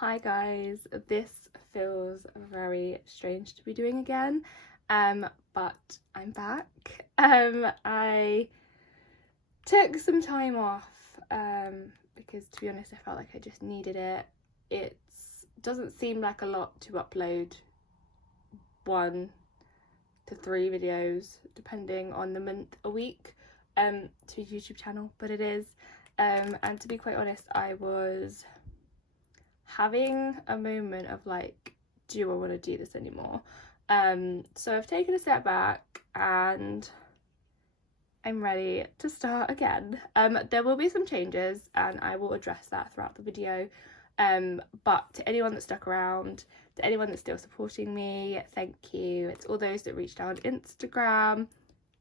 Hi guys, this feels very strange to be doing again, but I'm back. I took some time off because, to be honest, I felt like I just needed it. It doesn't seem like a lot to upload 1 to 3 videos depending on the month a week to a YouTube channel, but it is. And to be quite honest, I was having a moment of like, do I want to do this anymore? So I've taken a step back and I'm ready to start again. There will be some changes and I will address that throughout the video. But to anyone that stuck around, to anyone that's still supporting me, thank you. It's all those that reached out on Instagram.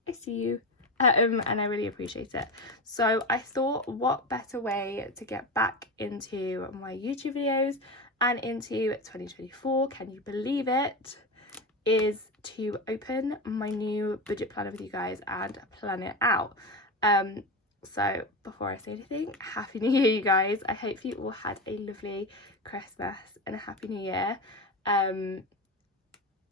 I see you. And I really appreciate it. So I thought, what better way to get back into my YouTube videos and into 2024, can you believe it, is to open my new budget planner with you guys and plan it out. So before I say anything, Happy New Year, you guys. I hope you all had a lovely Christmas and a Happy New Year.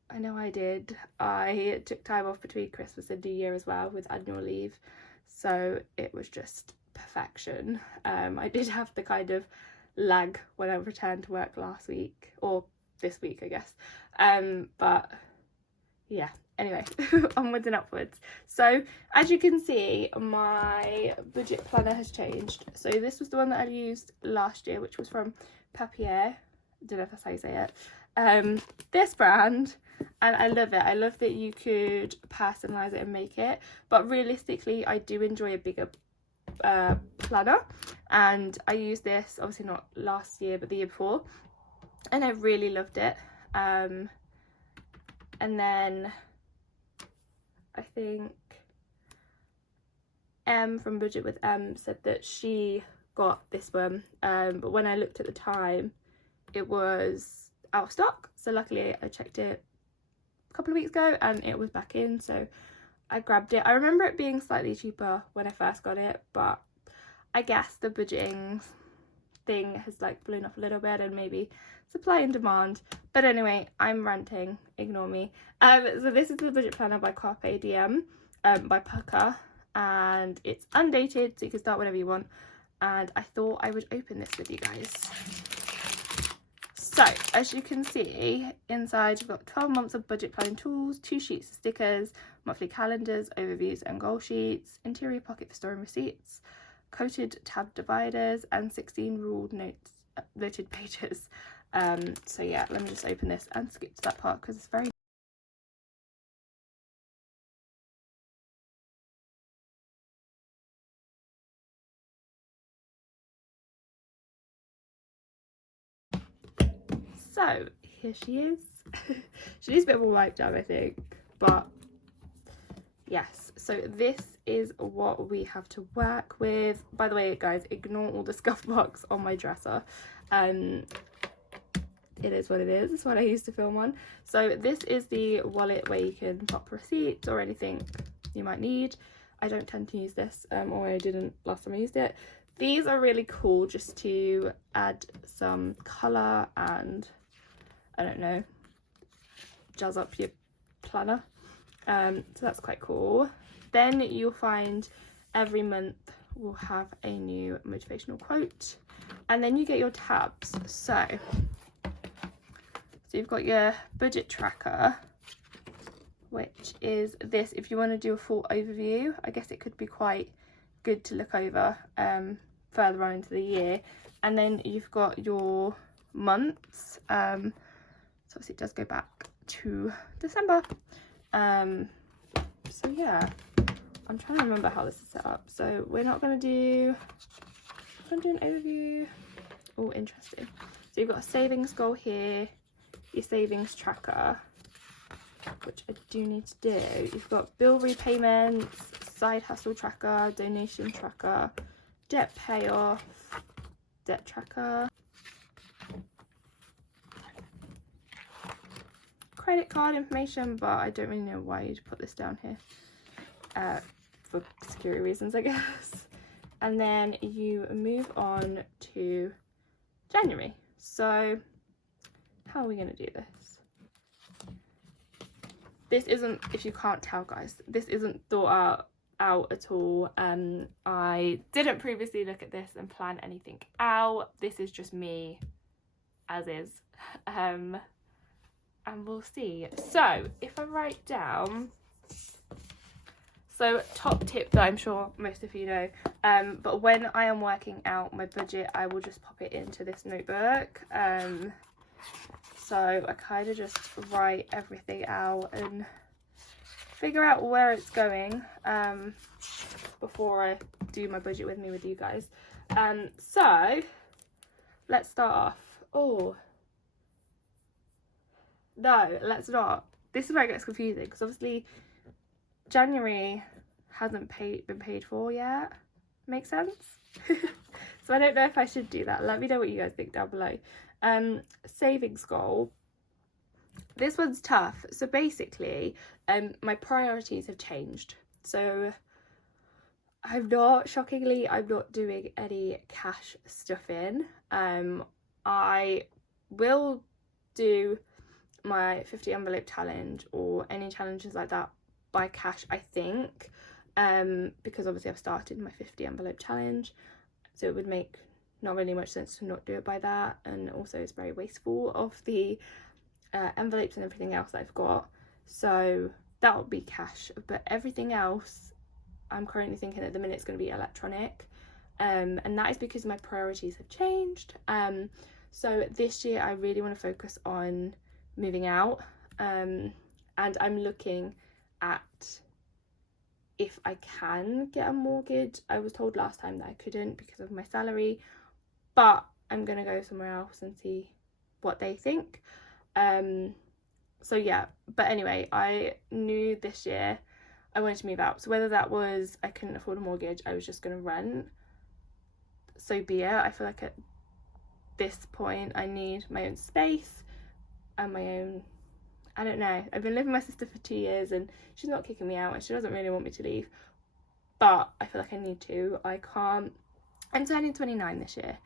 I know I did. I took time off between Christmas and New Year as well with annual leave, so it was just perfection. I did have the kind of lag when I returned to work last week, or this week I guess, but yeah, anyway, onwards and upwards. So as you can see, my budget planner has changed. So this was the one that I used last year, which was from Papier. I don't know if that's how you say it. This brand, and I love it. I love that you could personalize it and make it, but realistically I do enjoy a bigger planner, and I used this obviously not last year but the year before, and I really loved it. And then I think M from Budget with M said that she got this one, but when I looked at the time it was out of stock, so luckily I checked it a couple of weeks ago and it was back in, so I grabbed it. I remember it being slightly cheaper when I first got it, but I guess the budgeting thing has like blown up a little bit, and maybe supply and demand. But anyway, I'm ranting, ignore me. So this is the budget planner by Carpe Diem, by Pucker, and it's undated, so you can start whenever you want, and I thought I would open this with you guys. So, as you can see, inside you've got 12 months of budget planning tools, 2 sheets of stickers, monthly calendars, overviews and goal sheets, interior pocket for storing receipts, coated tab dividers, and 16 ruled noted pages. So yeah, let me just open this and skip to that part because it's very... So here she is. She needs a bit more wipe down, I think, but yes, so this is what we have to work with. By the way, guys, ignore all the scuff marks on my dresser. It is what it is. It's what I used to film on. So this is the wallet where you can pop receipts or anything you might need. I don't tend to use this, or I didn't last time I used it. These are really cool just to add some colour and, I don't know, jazz up your planner. So that's quite cool. Then you'll find every month we'll have a new motivational quote, and then you get your tabs. So you've got your budget tracker, which is this. If you want to do a full overview, I guess it could be quite good to look over further on into the year. And then you've got your months, so obviously it does go back to December. So yeah, I'm trying to remember how this is set up. So we're not going to do, I'm going to do an overview. Oh, interesting. So you've got a savings goal here, your savings tracker, which I do need to do. You've got bill repayments, side hustle tracker, donation tracker, debt payoff, debt tracker, credit card information, but I don't really know why you'd put this down here, for security reasons, I guess. And then you move on to January. So how are we going to do this? This isn't, if you can't tell guys, this isn't thought out at all. I didn't previously look at this and plan anything out. This is just me as is. And we'll see. So if I write down, so top tip that I'm sure most of you know, but when I am working out my budget, I will just pop it into this notebook. So I kind of just write everything out and figure out where it's going before I do my budget with you guys. So let's start off. Oh no, let's not. This is where it gets confusing, because obviously January hasn't been paid for yet. Makes sense? So I don't know if I should do that. Let me know what you guys think down below. Savings goal. This one's tough. So basically, my priorities have changed. So I'm not doing any cash stuffing. I will do my 50 envelope challenge or any challenges like that by cash, I think, because obviously I've started my 50 envelope challenge, so it would make not really much sense to not do it by that, and also it's very wasteful of the envelopes and everything else that I've got, so that would be cash. But everything else I'm currently thinking at the minute is going to be electronic, and that is because my priorities have changed. So this year I really want to focus on moving out, and I'm looking at if I can get a mortgage. I was told last time that I couldn't because of my salary, but I'm gonna go somewhere else and see what they think. So yeah, but anyway, I knew this year I wanted to move out, so whether that was I couldn't afford a mortgage, I was just gonna rent, so be it. I feel like at this point I need my own space and my own, I don't know, I've been living with my sister for 2 years and she's not kicking me out and she doesn't really want me to leave, but I feel like I need to. I can't, I'm turning 29 this year,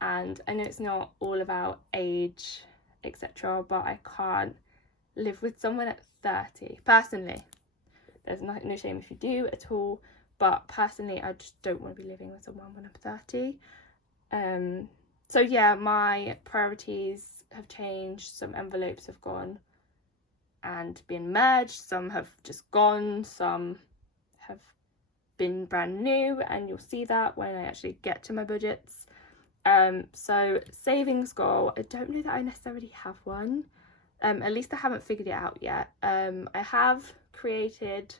and I know it's not all about age etc, but I can't live with someone at 30 personally. There's no shame if you do at all, but personally I just don't want to be living with someone when I'm 30. So yeah, my priorities have changed. Some envelopes have gone and been merged, some have just gone, some have been brand new, and you'll see that when I actually get to my budgets. So savings goal, I don't know that I necessarily have one, at least I haven't figured it out yet. I have created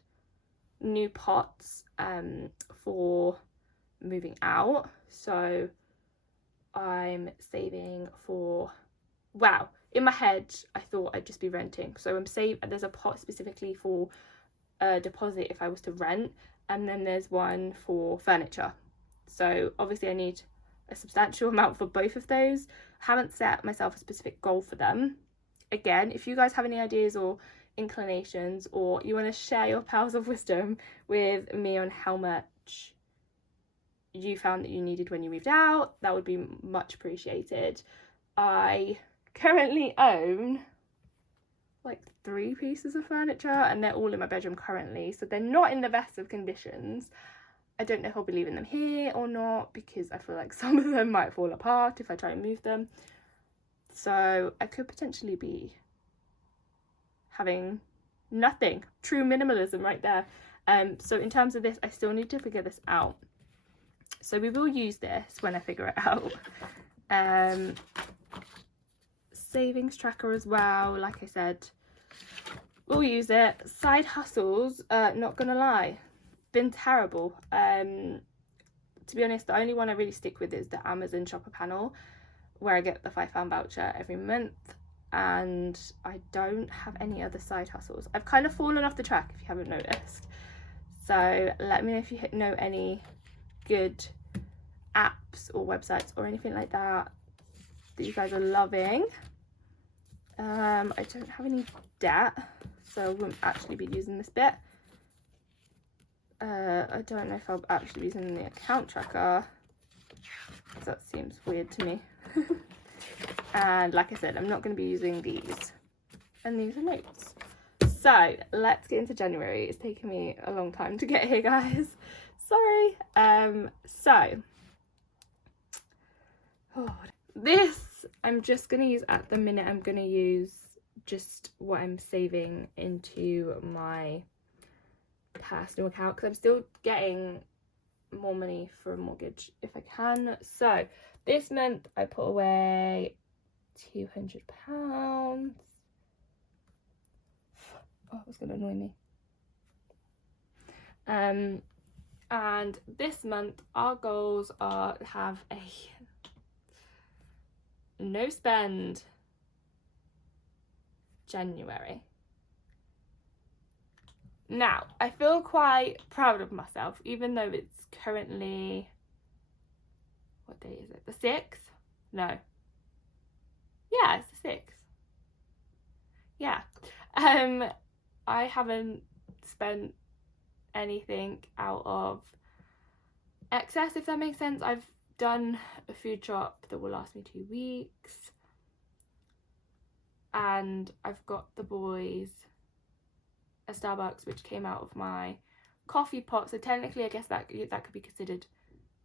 new pots for moving out, so I'm saving for, wow, in my head I thought I'd just be renting, so there's a pot specifically for a deposit if I was to rent, and then there's one for furniture. So obviously I need a substantial amount for both of those. I haven't set myself a specific goal for them. Again, if you guys have any ideas or inclinations, or you want to share your pearls of wisdom with me on how much you found that you needed when you moved out, that would be much appreciated. I currently own like 3 pieces of furniture and they're all in my bedroom currently, so they're not in the best of conditions. I don't know if I'll be leaving them here or not, because I feel like some of them might fall apart if I try and move them, so I could potentially be having nothing. True minimalism right there. So in terms of this, I still need to figure this out, so we will use this when I figure it out. Savings tracker as well, like I said, we'll use it. Side hustles, not gonna lie, been terrible. To be honest, the only one I really stick with is the Amazon shopper panel, where I get the £5 voucher every month, and I don't have any other side hustles. I've kind of fallen off the track if you haven't noticed, so let me know if you know any good apps or websites or anything like that you guys are loving. I don't have any debt, so I won't actually be using this bit. I don't know if I'll actually be using the account tracker, that seems weird to me. And like I said, I'm not going to be using these. And these are notes. So let's get into January. It's taken me a long time to get here, guys. Sorry. This I'm just going to use at the minute. I'm going to use just what I'm saving into my personal account because I'm still getting more money for a mortgage if I can. So this month I put away £200. Oh, it's going to annoy me. And this month our goals are to have a no spend January. Now, I feel quite proud of myself, even though it's currently, what day is it? The 6th? No. Yeah, it's the 6th. Yeah. I haven't spent anything out of excess, if that makes sense. I've done a food shop that will last me 2 weeks. And I've got the boys a Starbucks, which came out of my coffee pot, so technically I guess that could be considered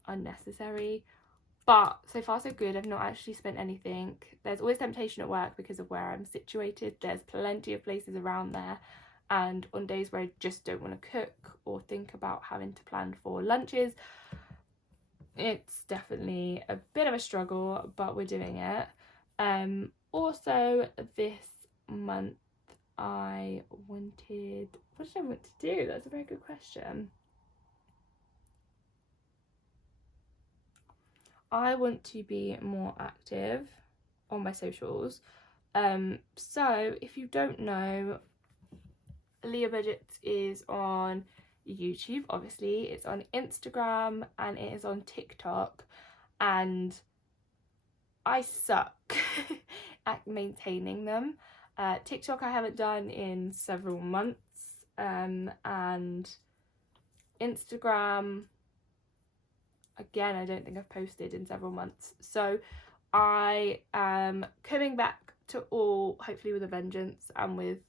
unnecessary, but so far so good. I've not actually spent anything. There's always temptation at work because of where I'm situated. There's plenty of places around there, and on days where I just don't want to cook or think about having to plan for lunches, it's definitely a bit of a struggle, but we're doing it. Also this month I wanted, what did I want to do? That's a very good question. I want to be more active on my socials. So if you don't know, Leah Budgets is on YouTube, obviously, it's on Instagram, and it is on TikTok, and I suck at maintaining them. TikTok I haven't done in several months, and Instagram, again, I don't think I've posted in several months. So I am coming back to all, hopefully with a vengeance and with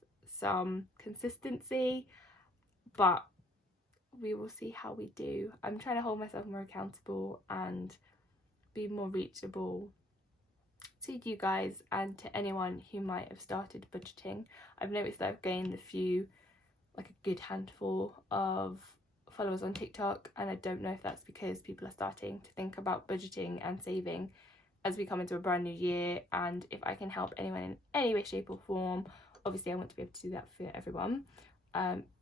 some consistency, but we will see how we do. I'm trying to hold myself more accountable and be more reachable to you guys and to anyone who might have started budgeting. I've noticed that I've gained a good handful of followers on TikTok, and I don't know if that's because people are starting to think about budgeting and saving as we come into a brand new year, and if I can help anyone in any way, shape or form, obviously I want to be able to do that for everyone.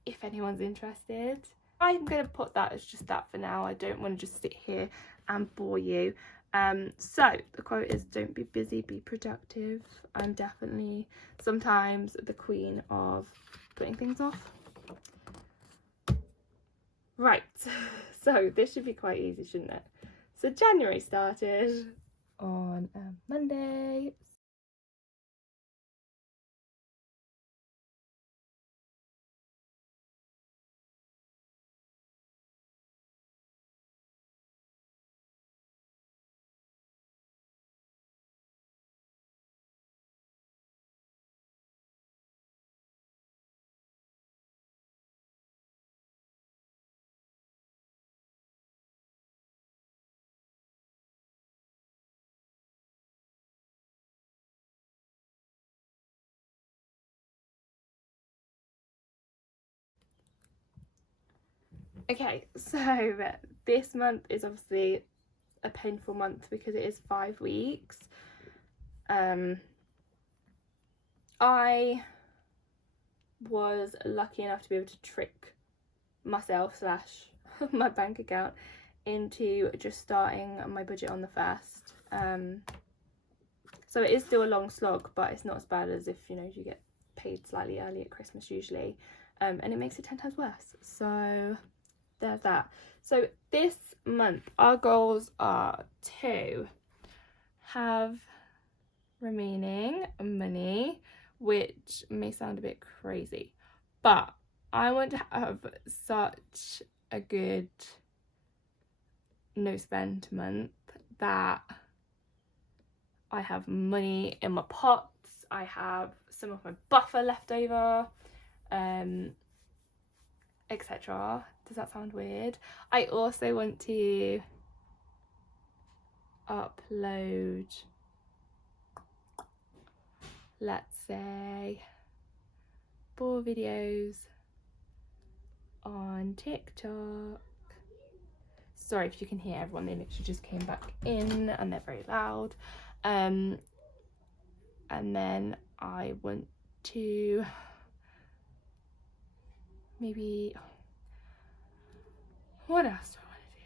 If anyone's interested, I'm going to put that as just that for now. I don't want to just sit here and bore you. So the quote is, don't be busy, be productive. I'm definitely sometimes the queen of putting things off. Right, so this should be quite easy, shouldn't it? So January started on Monday. Okay, so this month is obviously a painful month because it is 5 weeks. I was lucky enough to be able to trick myself / my bank account into just starting my budget on the 1st. So it is still a long slog, but it's not as bad as if you get paid slightly early at Christmas usually, and it makes it 10 times worse. So there's that. So this month our goals are to have remaining money, which may sound a bit crazy, but I want to have such a good no spend month that I have money in my pots, I have some of my buffer left over, etc. Does that sound weird? I also want to upload, let's say, 4 videos on TikTok. Sorry if you can hear everyone, they literally just came back in and they're very loud. And then I want to maybe, what else do I want to do?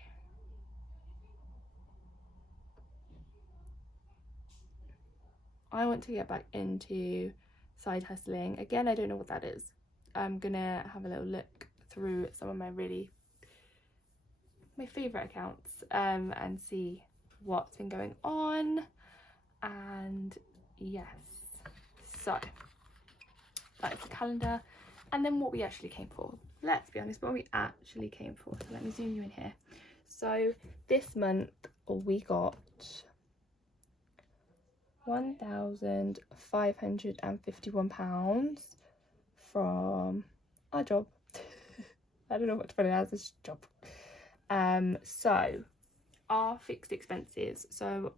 I want to get back into side hustling. Again, I don't know what that is. I'm gonna have a little look through some of my favourite accounts and see what's been going on. And yes, so that's the calendar. And then what we actually came for. Let's be honest, what we actually came for. So let me zoom you in here. So this month we got £1,551 from our job. I don't know what to put it as, this job. So our fixed expenses, so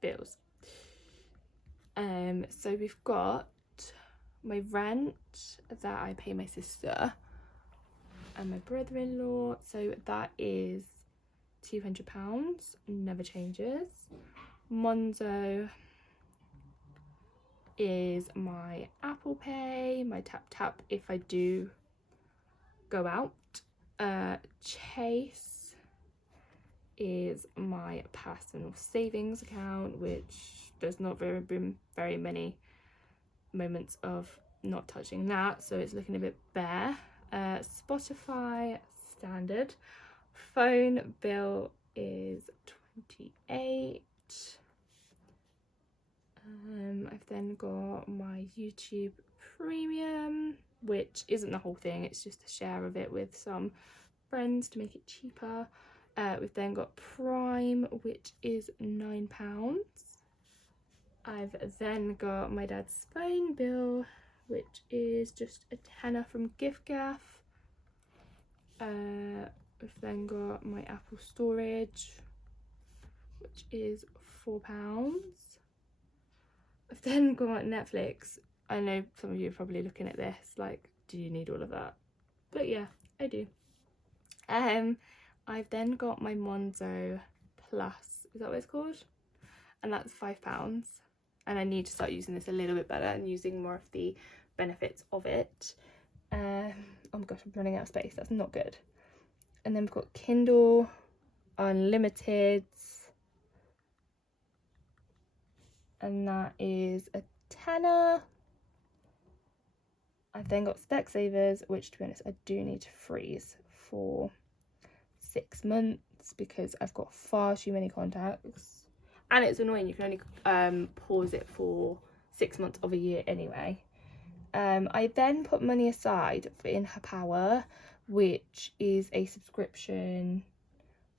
bills. So we've got my rent that I pay my sister and my brother-in-law, so that is £200, never changes. Monzo is my Apple Pay, my tap if I do go out. Chase is my personal savings account, which there's not been very many moments of not touching that, so it's looking a bit bare. Spotify standard. Phone bill is 28. I've then got my YouTube Premium, which isn't the whole thing, it's just a share of it with some friends to make it cheaper. We've then got Prime, which is £9. I've then got my dad's phone bill, which is just a tenner from giffgaff. We've then got my Apple storage, which is £4. I've then got Netflix. I know some of you are probably looking at this like, do you need all of that? But yeah, I do. I've then got my Monzo Plus, is that what it's called? And that's £5. And I need to start using this a little bit better and using more of the benefits of it. Oh my gosh, I'm running out of space, that's not good. And then we've got Kindle Unlimited, and that is a tenner. I've then got Specsavers, which to be honest I do need to freeze for 6 months because I've got far too many contacts, and it's annoying, you can only pause it for 6 months of a year anyway. I then put money aside for In Her Power, which is a subscription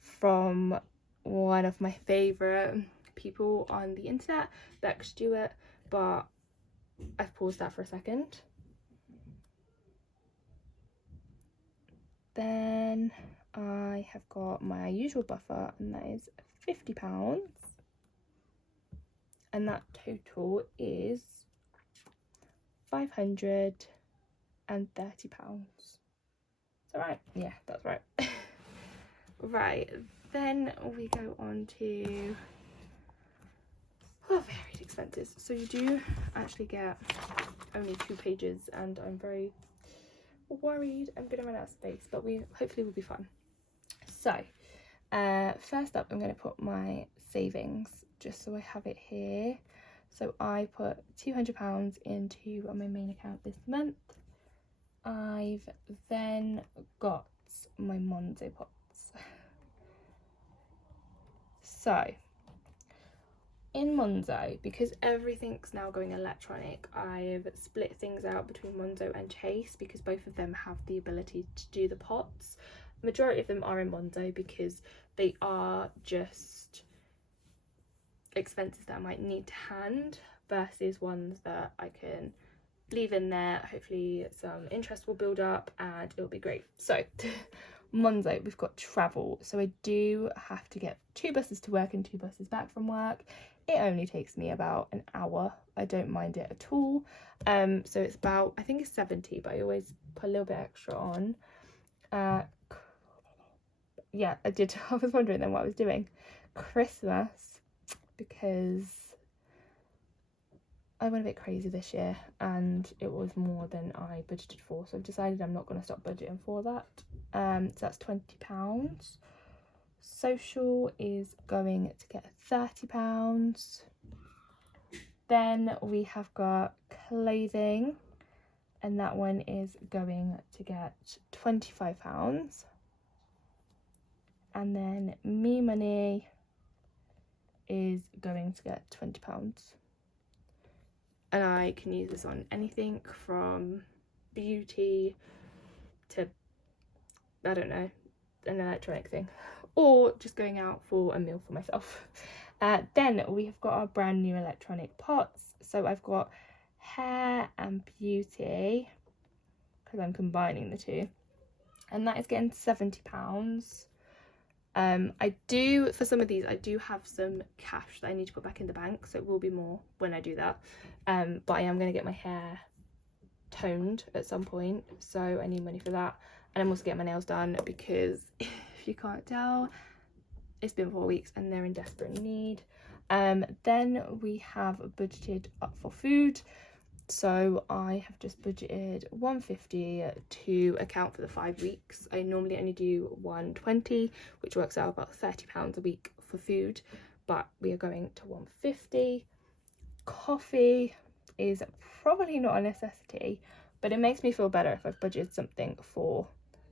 from one of my favourite people on the internet, Beck Stewart, but I've paused that for a second. Then I have got my usual buffer, and that is £50, and that total is £530. Is that right? Yeah, that's right. Right, then we go on to varied expenses. So you do actually get only 2 pages, and I'm very worried I'm gonna run out of space, but we hopefully will be fun. So first up, I'm going to put my savings just so I have it here. So I put £200 into my main account this month. I've then got my Monzo pots. So in Monzo, because everything's now going electronic, I've split things out between Monzo and Chase because both of them have the ability to do the pots. Majority of them are in Monzo because they are just expenses that I might need to hand versus ones that I can leave in there. Hopefully some interest will build up and it'll be great. So Monday we've got travel, so I do have to get 2 buses to work and 2 buses back from work. It only takes me about an hour. I don't mind it at all. So it's about, I think it's 70, but I always put a little bit extra on. Yeah, I did. I was wondering then what I was doing. Christmas, because I went a bit crazy this year and it was more than I budgeted for, so I've decided I'm not going to stop budgeting for that. So that's £20. Social is going to get £30. Then we have got clothing, and that one is going to get £25. And then me money is going to get £20. And I can use this on anything from beauty to, I don't know, an electronic thing, or just going out for a meal for myself. Then we have got our brand new electronic pots. So I've got hair and beauty, because I'm combining the two, and that is getting £70. I do, for some of these, I do have some cash that I need to put back in the bank, so it will be more when I do that. But I am going to get my hair toned at some point, so I need money for that. And I'm also getting my nails done because, if you can't tell, it's been 4 weeks and they're in desperate need. Then we have budgeted up for food. So I have just budgeted £150 to account for the 5 weeks. I normally only do £120, which works out about £30 a week for food, but we are going to £150. Coffee is probably not a necessity, but it makes me feel better if I've budgeted something for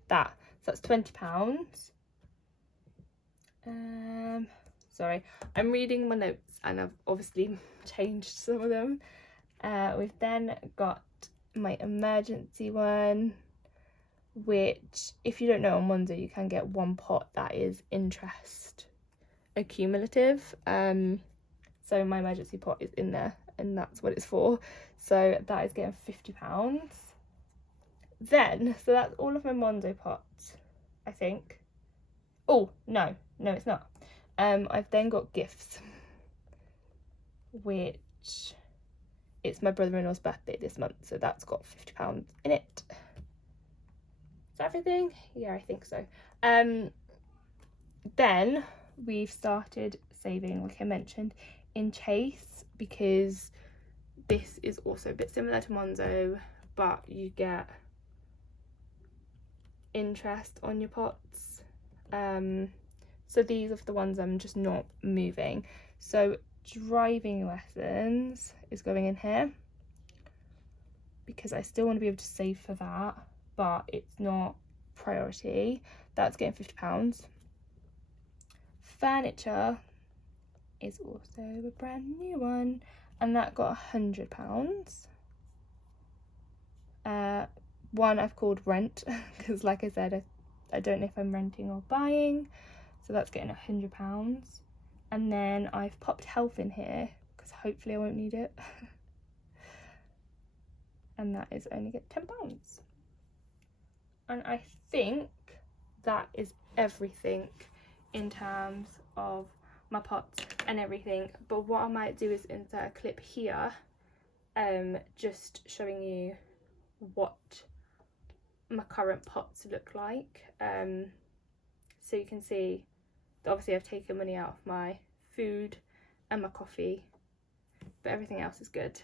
that. So that's £20. Sorry, I'm reading my notes and I've obviously changed some of them. We've then got my emergency one, which, if you don't know, on Monzo you can get 1 pot that is interest accumulative. So my emergency pot is in there and that's what it's for. So that is getting £50. Then, so that's all of my Monzo pots, I think. Oh, no, it's not. I've then got gifts, which, it's my brother-in-law's birthday this month, so that's got £50 in it. Is that everything? Yeah, I think so. Then we've started saving, like I mentioned, in Chase, because this is also a bit similar to Monzo, but you get interest on your pots. So these are the ones I'm just not moving. So driving lessons is going in here because I still want to be able to save for that, but it's not priority. That's getting £50. Furniture is also a brand new one, and that got £100. One I've called rent because, like I said, I don't know if I'm renting or buying, so that's getting £100. And then I've popped health in here because hopefully I won't need it. And that is only get £10. And I think that is everything in terms of my pots and everything. But what I might do is insert a clip here, just showing you what my current pots look like. So you can see that obviously I've taken money out of my food and my coffee, but everything else is good.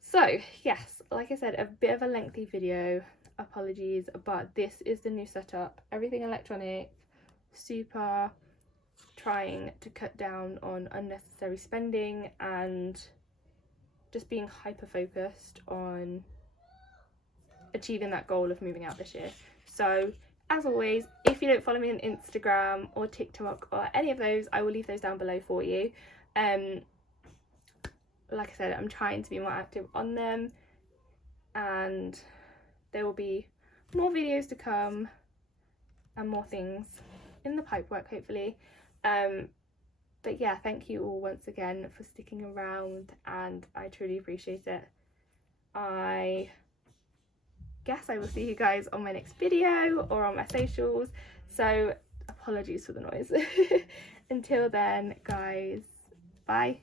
So yes, like I said, a bit of a lengthy video, apologies, but this is the new setup. Everything electronic, super trying to cut down on unnecessary spending and just being hyper focused on achieving that goal of moving out this year. So as always, if you don't follow me on Instagram or TikTok or any of those, I will leave those down below for you. Like I said, I'm trying to be more active on them, and there will be more videos to come and more things in the pipework, hopefully. But yeah, thank you all once again for sticking around, and I truly appreciate it. I guess I will see you guys on my next video or on my socials, so apologies for the noise. Until then, guys, bye.